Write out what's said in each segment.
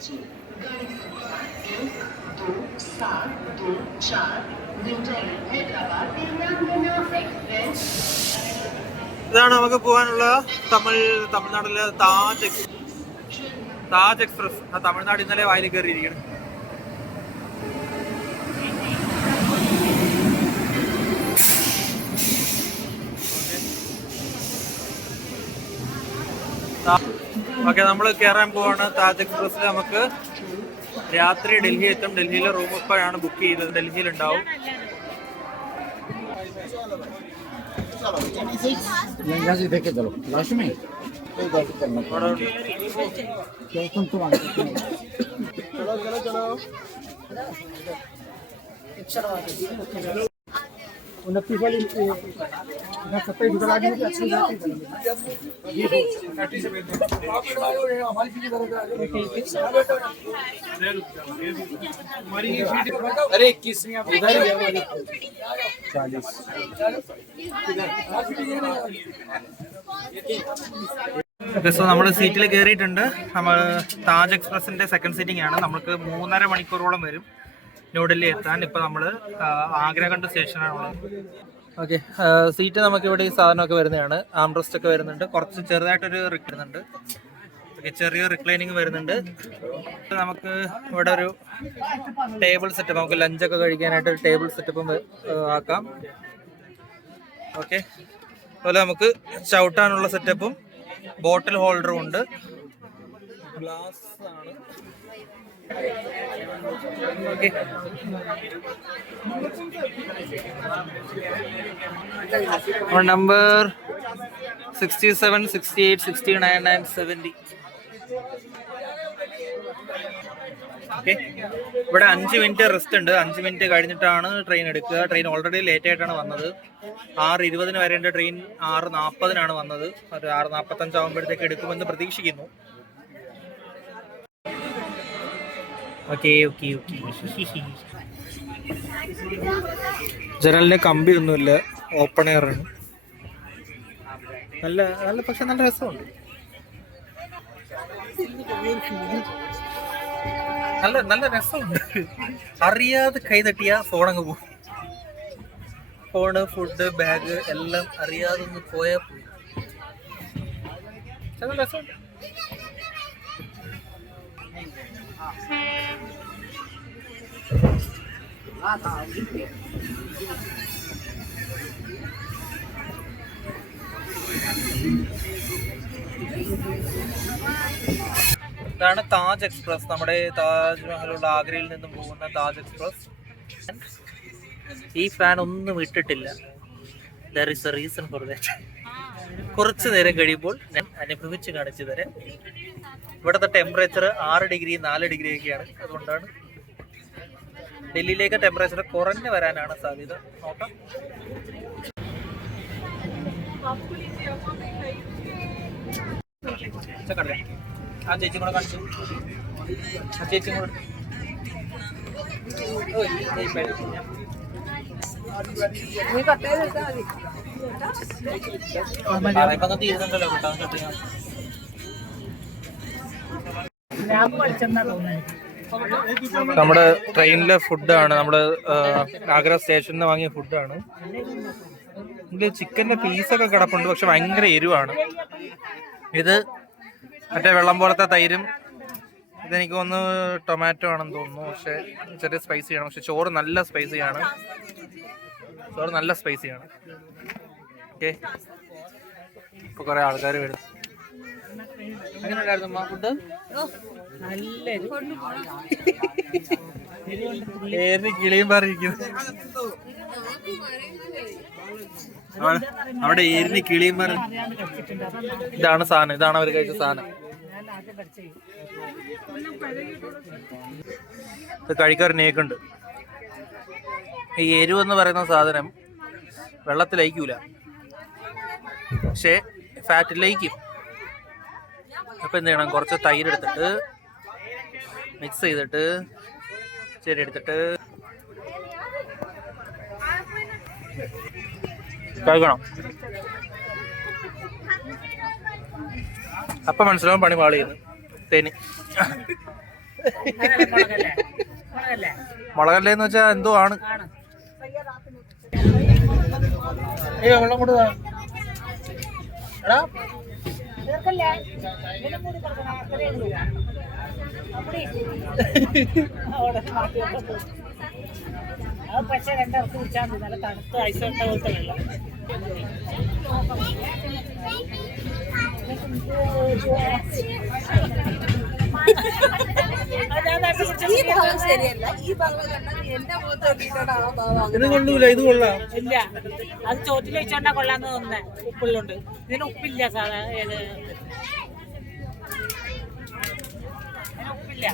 सूची गाड़ी संख्या एक दो सात दो चार न्यू दिल्ली हैदराबाद तेलंगाना एक्सप्रेस ഇതാണ് നമുക്ക് പോകാനുള്ള തമിഴ് തമിഴ്നാട്ടിലെ താജ് എക്സ് താജ് എക്സ്പ്രസ് ആ തമിഴ്നാട് ഇന്നലെ വായിൽ കയറിയിരിക്കണം ഓക്കെ നമ്മൾ കയറാൻ പോവാണ് താജ് എക്സ്പ്രസ്സിൽ നമുക്ക് രാത്രി ഡൽഹി എത്തും ഡൽഹിയിലെ റൂം ഇപ്പോഴാണ് ബുക്ക് ചെയ്തത് ഡൽഹിയിൽ ഉണ്ടാവും यहाँ से देखे चलो लास्ट में कोई बात करना അവിടെ क्या तुम तुम आगे उनतीस वाली सत्ताईस उधर आगे की अच्छी अरे इक्कीस इधर चालीस സോ നമ്മൾ സീറ്റിൽ കയറിയിട്ടുണ്ട് നമ്മൾ താജ് എക്സ്പ്രസിന്റെ സെക്കൻഡ് സീറ്റിംഗ് ആണ് നമുക്ക് മൂന്നര മണിക്കൂറോളം വരും ന്യൂഡൽഹി എത്താൻ ഇപ്പൊ നമ്മൾ ആഗ്ര കണ്ട സ്റ്റേഷനാണുള്ളത് ഓക്കെ സീറ്റ് നമുക്ക് ഇവിടെ ഈ സാധനമൊക്കെ വരുന്നതാണ്. ആംബ്രസ്റ്റ് ഒക്കെ വരുന്നുണ്ട്. കുറച്ച് ചെറുതായിട്ടൊരു റിക് വരുന്നുണ്ട്. ഓക്കെ ചെറിയ റിക്ലൈനിങ് വരുന്നുണ്ട്. നമുക്ക് ഇവിടെ ഒരു ടേബിൾ സെറ്റപ്പ് നമുക്ക് ലഞ്ചൊക്കെ കഴിക്കാനായിട്ട് ഒരു ടേബിൾ സെറ്റപ്പും ആക്കാം. ഓക്കെ അതുപോലെ നമുക്ക് ചവിട്ടാനുള്ള സെറ്റപ്പും ബോട്ടിൽ ഹോൾഡറും ഉണ്ട്. ഗ്ലാസ് ആണ്. ഓക്കെ. Number okay. ഇവിടെ അഞ്ച് മിനിറ്റ് റെസ്റ്റ് ഉണ്ട്. അഞ്ച് മിനിറ്റ് കഴിഞ്ഞിട്ടാണ് ട്രെയിൻ എടുക്കുക. ട്രെയിൻ ഓൾറെഡി ലേറ്റ് ആയിട്ടാണ് വന്നത്. ആറ് ഇരുപതിന് വരേണ്ട ട്രെയിൻ ആറ് നാൽപ്പതിനാണ് വന്നത്. ഒരു ആറ് നാൽപ്പത്തഞ്ചാകുമ്പോഴത്തേക്ക് എടുക്കുമെന്ന് പ്രതീക്ഷിക്കുന്നു. Okay okay okay. ജനലിന് കമ്പി ഒന്നുമില്ല ഓപ്പൺ എയർ ആണ്. നല്ല നല്ല പക്ഷെ നല്ല രസമുണ്ട്. നല്ല നല്ല രസമുണ്ട്. അറിയാതെ കൈ ഫോണങ്ങ് പോകും. ഫോണ് ഫുഡ് ബാഗ് എല്ലാം അറിയാതെ ഒന്ന് പോയാൽ പോകും നല്ല രസമുണ്ട്. ഇതാണ് താജ് എക്സ്പ്രസ്. നമ്മുടെ താജ്മഹലുള്ള ആഗ്രയിൽ നിന്നും പോകുന്ന താജ് എക്സ്പ്രസ്. ഈ ഫാൻ ഒന്നും ഇട്ടിട്ടില്ല. There is a reason for that കുറച്ച് നേരം കഴിയുമ്പോൾ ഞാൻ അനുഭവിച്ച് കാണിച്ചു തരാം. ഇവിടുത്തെ ടെമ്പറേച്ചർ ആറ് ഡിഗ്രി നാല് ഡിഗ്രി ഒക്കെയാണ്. അതുകൊണ്ടാണ് ഡൽഹിയിലേക്ക് ടെമ്പറേച്ചർ കുറഞ്ഞു വരാനാണ് സാധ്യത. നോക്കാം. ആ ചേച്ചി കൂടെ കാണിച്ചു. ആ ചേച്ചി കൂടെ അങ്ങ് തീരുന്നുണ്ടല്ലോ കേട്ടോ. നമ്മുടെ ട്രെയിനിലെ ഫുഡാണ്. നമ്മുടെ ആഗ്ര സ്റ്റേഷനിൽ നിന്ന് വാങ്ങിയ ഫുഡാണ്. ഇതിൽ ചിക്കന്റെ പീസൊക്കെ കിടപ്പുണ്ട് പക്ഷെ ഭയങ്കര എരിവാണ്. ഇത് മറ്റേ വെള്ളം പോലത്തെ തൈരും ഇതെനിക്ക് ഒന്ന് ടൊമാറ്റോ ആണെന്ന് തോന്നുന്നു. പക്ഷെ ചെറിയ സ്പൈസിയാണ് പക്ഷെ ചോറ് നല്ല സ്പൈസിയാണ് ചോറ് നല്ല സ്പൈസിയാണ് ഓക്കെ ഇപ്പൊ കുറേ ആൾക്കാർ വരും എങ്ങനെയുണ്ടായിരുന്നു ഫുഡ് ഏത് കിളിയും പറഞ്ഞിരിക്കുന്നു. അവിടെ- ഏരിന് കിളിയും പറ ഇതാണ് സാധനം ഇതാണ് അവർ കഴിച്ച സാധനം. ഇത് കഴിക്കാൻ നേക്കുണ്ട് ഈ എരിവ് എന്ന് പറയുന്ന സാധനം വെള്ളത്തിൽ ലയിക്കൂല പക്ഷേ ഫാറ്റ് അപ്പൊ എന്ത് ചെയ്യണം? കുറച്ച് തൈര് എടുത്തിട്ട് മിക്സ് ചെയ്തിട്ട് ശരി എടുത്തിട്ട് കഴിക്കണം അപ്പം മനസ്സിലാവും പണി പാളിയെന്ന് തേനി. മുളകല്ലേ എന്ന് വെച്ചാൽ എന്തോ ആണ്. ആണ് ഏ വെള്ളം കൊടുത്താ എടാ. തീർക്കല്ലേ ഇതിനും കൂടി കൊടുക്കണം അത്രയേ ഉള്ളൂ. വെക്കട്ടെ. അത് പക്ഷേ രണ്ടിറക്കി കുടിച്ചാൽ മതി. നല്ല തണുത്ത ഐസ് ഇട്ട പോലത്തെ വെള്ളം. അത് ഞാൻ നേരത്തെ കുടിച്ച ഈ ഭാഗം ശരിയല്ല. ഈ ഭാഗം ഇത് കൊള്ളൂല ഇത് കൊള്ളാം. ഇല്ല. അത് ചോറ്റിൽ വെച്ചോണ്ടാ കൊള്ളാന്ന് തോന്നുന്നേ. ഉപ്പുള്ളുണ്ട്. ഇതിന് ഉപ്പില്ല സാധാരണ ഏത്? ഉപ്പില്ല.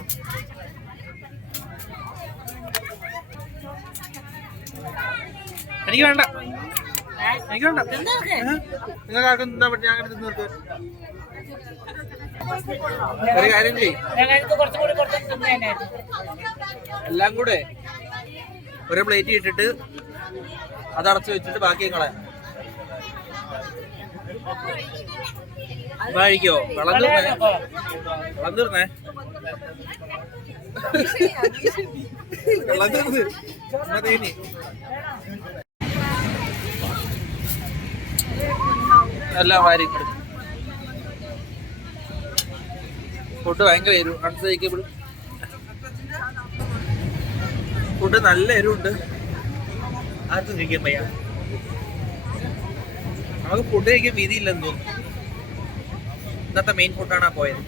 എനിക്ക് വേണ്ട. എനിക്ക് വേണ്ട. നിങ്ങൾക്ക് ആർക്കും തിന്നാൻ പറ്റും ഞാൻ അങ്ങനെ തിന്നു തീർക്ക് ഒരു കാര്യം ചെയ്യ്. ഞാൻ ഇത് കുറച്ചും കൂടി കുറച്ച് തിന്നേനായിരുന്നു എല്ലാം കൂടെ ഒരു പ്ലേറ്റ് ഇട്ടിട്ട് അത് അടച്ചു വെച്ചിട്ട് ബാക്കി കളയാം. കഴിക്കോ? എല്ലാം വാരി ഫുഡ് ഭയങ്കര എരിവ്. ഫുഡ് നല്ല എരിവുണ്ട്. അത് കഴിക്കാൻ പയ്യ. നമുക്ക് ഫുഡ് കഴിക്കാൻ വീതിയില്ലെന്ന് തോന്നുന്നു. ഇന്നത്തെ മെയിൻ ഫുഡാണ് പോയത്.